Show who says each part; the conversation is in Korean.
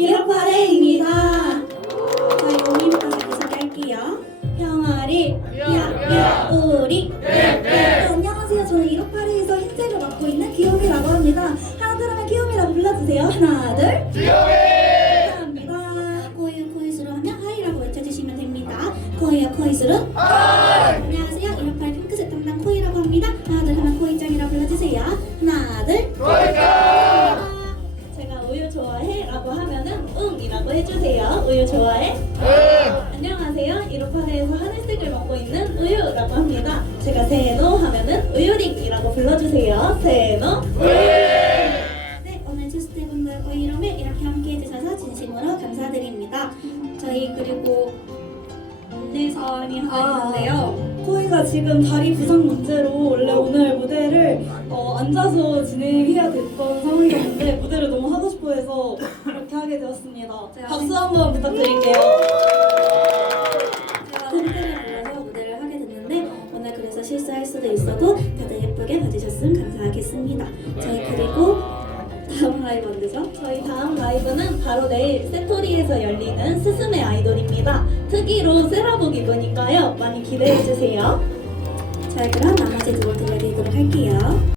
Speaker 1: 158회입니다. 저희 오늘부터 자기소개할게요. 병아리, 야, 우리. 네, 안녕하세요. 저는 158회에서 흰색을 맡고 있는 귀요미라고 합니다. 하나 둘 하면 귀요미라고 불러주세요. 하나 둘.
Speaker 2: 귀요미!
Speaker 1: 감사합니다. 코이유 코이스로 하면 하이라고 외쳐주시면 됩니다. 코이유 코이스로.
Speaker 2: 하이!
Speaker 1: 안녕하세요. 158 핑크색 담당 코이라고 합니다. 하나 둘 하면 코이짱이라고 불러주세요. 하나 둘.
Speaker 2: 코이짱!
Speaker 1: 제가 우유 좋아해? 라고 하면은 이라고 해주세요. 우유 좋아해? 안녕하세요. 158회에서 하늘색을 먹고 있는 우유라고 합니다. 제가 세노 하면은 우유링이라고 불러주세요. 세노. 네, 오늘 주스테분들과 이름을 이렇게 함께 해주셔서 진심으로 감사드립니다. 저희 그리고 안내사항이 하나 있는데요. 코이가 지금 다리 부상 문제로 원래 오늘 무대를 앉아서 진행해야 됐던 상황이었는데 무대를 너무 하고 싶어 해서 이렇게 하게 되었습니다. 박수 한번 부탁드릴게요. 제가 팬들을 불러서 무대를 하게 됐는데 오늘 그래서 실수할 수도 있어도 다들 예쁘게 봐주셨으면 감사하겠습니다. 저희 그리고 다음 라이브 언제죠? 저희 다음 라이브는 바로 내일 세토리에서 열리는 스스메 아이돌입니다. 특이로 세라복 입으니까요. 많이 기대해주세요. 자, 그럼 나머지 두 곡 들려드리도록 할게요.